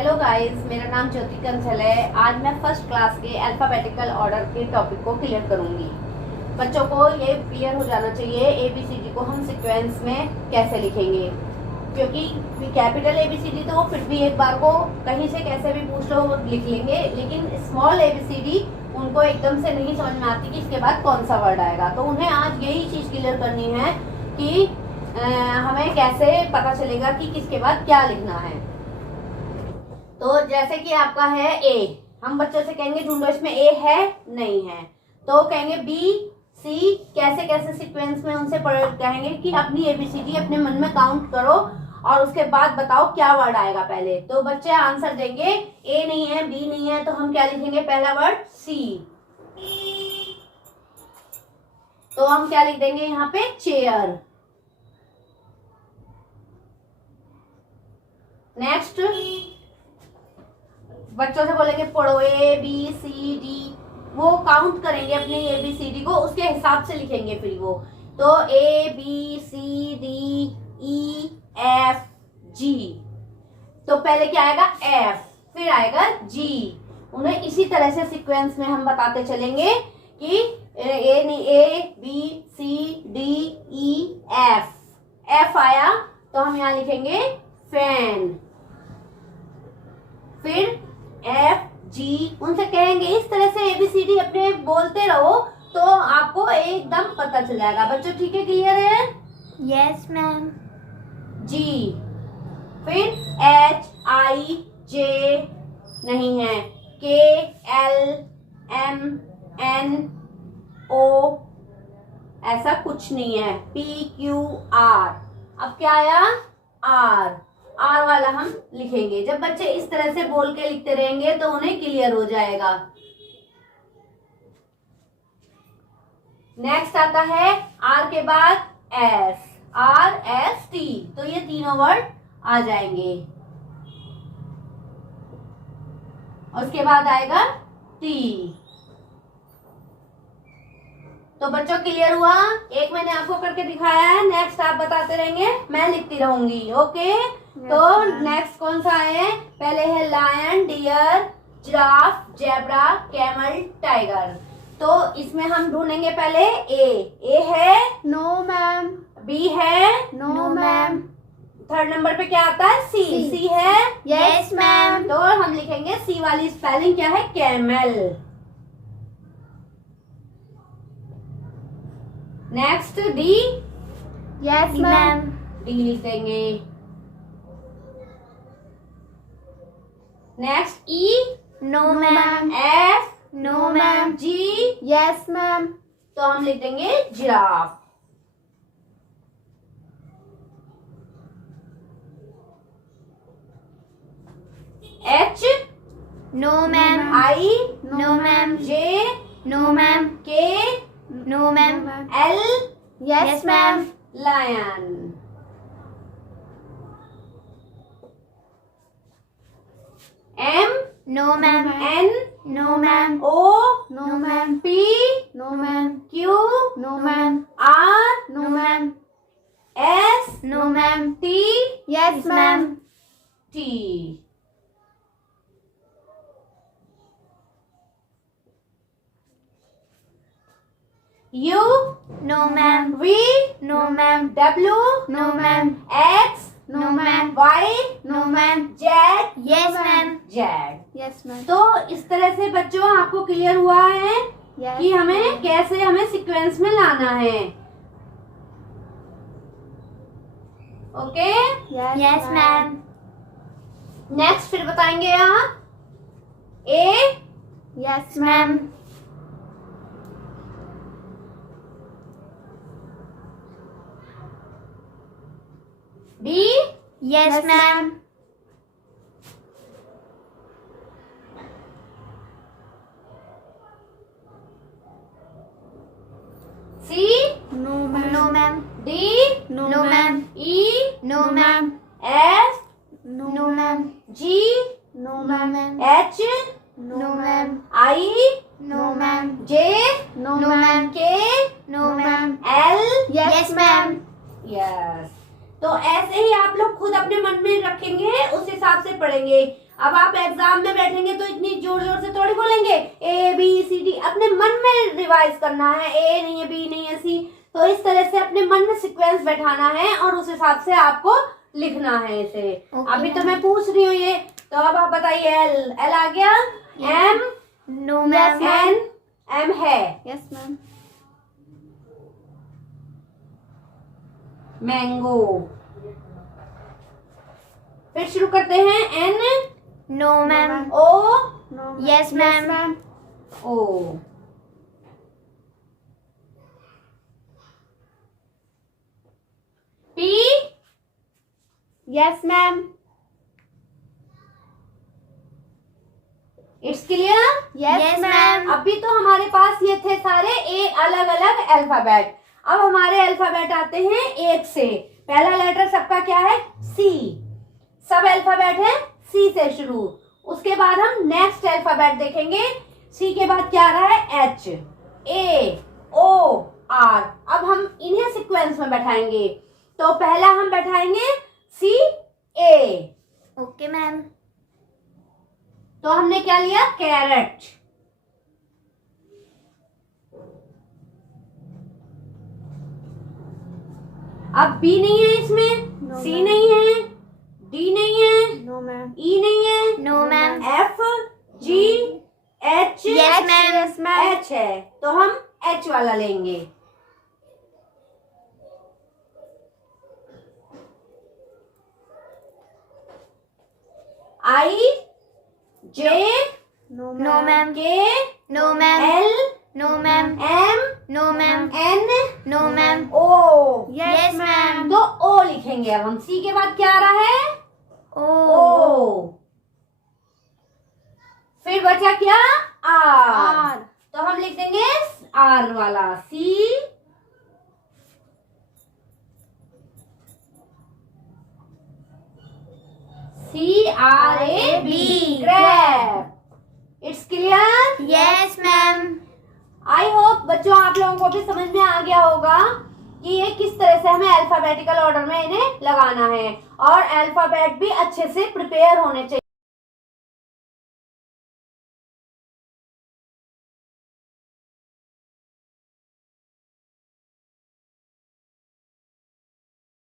Hello guys, मेरा नाम ज्योति कंसल है। आज मैं फर्स्ट क्लास के अल्फाबेटिकल ऑर्डर के टॉपिक को क्लियर करूंगी। बच्चों को ये क्लियर हो जाना चाहिए ABCD को हम सीक्वेंस में कैसे लिखेंगे, क्योंकि कैपिटल ABCD तो फिर भी एक बार को कहीं से कैसे भी पूछ लो लिख लेंगे, लेकिन स्मॉल ABCD उनको एकदम से नहीं समझ में आती कि इसके बाद कौन सा वर्ड आएगा। तो उन्हें आज यही चीज क्लियर करनी है कि हमें कैसे पता चलेगा कि किसके बाद क्या लिखना है। तो जैसे कि आपका है A, हम बच्चों से कहेंगे ढूंढो इसमें A है नहीं है, तो कहेंगे B C, कैसे कैसे सीक्वेंस में उनसे कहेंगे कि अपनी ABCD अपने मन में काउंट करो और उसके बाद बताओ क्या वर्ड आएगा पहले। तो बच्चे आंसर देंगे A नहीं है, B नहीं है, तो हम क्या लिखेंगे, पहला वर्ड C। तो हम क्या लिख देंगे यहाँ पे, चेयर। नेक्स्ट बच्चों से बोलेंगे पढ़ो ABCD, वो काउंट करेंगे अपने ABCD को, उसके हिसाब से लिखेंगे फिर वो। तो ABCDEFG, तो पहले क्या आएगा F, फिर आएगा G। उन्हें इसी तरह से सीक्वेंस में हम बताते चलेंगे कि ABCDEF, F आया तो हम यहाँ लिखेंगे फैन, फिर FG। उनसे कहेंगे इस तरह से ABCD अपने बोलते रहो तो आपको एकदम पता चल जाएगा। बच्चों ठीक है, क्लियर है? Yes ma'am. G, फिर HIJ नहीं है, KLMNO ऐसा कुछ नहीं है, PQR। अब क्या आया, R वाला हम लिखेंगे। जब बच्चे इस तरह से बोल के लिखते रहेंगे तो उन्हें क्लियर हो जाएगा। नेक्स्ट आता है R के बाद S, RST, तो ये तीनों वर्ड आ जाएंगे। उसके बाद आएगा T। तो बच्चों क्लियर हुआ? एक मैंने आपको करके दिखाया है, नेक्स्ट आप बताते रहेंगे, मैं लिखती रहूंगी। ओके तो नेक्स्ट कौन सा है, पहले है lion, deer, giraffe, zebra, camel, tiger. तो इसमें हम ढूंढेंगे पहले A है, नो मैम। B है, नो मैम। थर्ड नंबर पे क्या आता है, C है, यस मैम। तो हम लिखेंगे C वाली स्पेलिंग क्या है, camel. Next D, yes ma'am. D लिख देंगे। Next E, no ma'am. F, no ma'am. G, yes ma'am. तो हम लिख देंगे giraffe. H, no ma'am. I, no ma'am. J, no ma'am. K, no ma'am. L, yes ma'am. lion। M, no ma'am. N, no ma'am. O, no ma'am. P, no ma'am. Q, no ma'am. R, no ma'am. S, no ma'am. T, yes ma'am. T। U, no ma'am. V, no ma'am. W, no ma'am. X, no ma'am. Y, no ma'am. Z, yes ma'am. Z। Yes ma'am. तो इस तरह से बच्चों आपको clear हुआ है कि हमें कैसे हमें सीक्वेंस में लाना है। Okay, yes ma'am. नेक्स्ट फिर बताएंगे आप A, yes ma'am. B, yes ma'am. C, no ma'am. No ma'am. D, no ma'am. E, no ma'am. F, no ma'am. G, no ma'am. H, no ma'am. I, no ma'am. J, no ma'am. K, no ma'am. L, yes ma'am. Yes. तो ऐसे ही आप लोग खुद अपने मन में रखेंगे, उस हिसाब से पढ़ेंगे। अब आप एग्जाम में बैठेंगे तो इतनी जोर जोर से थोड़ी बोलेंगे ABCD, अपने मन में रिवाइज करना है, A नहीं है, B नहीं है, C। तो इस तरह से अपने मन में सीक्वेंस बैठाना है और उस हिसाब से आपको लिखना है इसे। अभी तो मैं पूछ रही हूँ ये, तो अब आप बताइए। L आ गया, M, no ma'am, N, M है, यस मैम, मैंगो। फिर शुरू करते हैं, N, no ma'am, O, yes ma'am, O। P, yes ma'am, it's clear. Yes ma'am, अभी तो हमारे पास ये थे सारे अलग अलग अल्फाबेट। अब हमारे अल्फाबेट आते हैं एक से। पहला लेटर सबका क्या है? C। सब अल्फाबेट है C से शुरू। उसके बाद हम नेक्स्ट अल्फाबेट देखेंगे। C के बाद क्या आ रहा है? H, A, O, R। अब हम इन्हें सीक्वेंस में बैठाएंगे। तो पहला हम बैठाएंगे C, A। ओके मैम, तो हमने क्या लिया? कैरेट। अब B नहीं है इसमें, No, C ma'am. नहीं है, D नहीं है, नो मैम, E नहीं है, no ma'am, F, G, H, yes ma'am, yes ma'am, H है। तो हम H वाला लेंगे। I, J, no ma'am, K, no ma'am, L, no ma'am, M, no ma'am, N, no ma'am, O। Yes ma'am, तो O लिखेंगे। अब हम C के बाद क्या आ रहा है? ओ, फिर बचा क्या? R। आर, तो हम लिख देंगे R वाला। C, CRAB, crab। It's clear. Yes ma'am, I hope बच्चों आप लोगों को भी समझ में आ गया होगा कि ये किस तरह से हमें अल्फाबेटिकल ऑर्डर में इन्हें लगाना है। और अल्फाबेट भी अच्छे से प्रिपेयर होने चाहिए।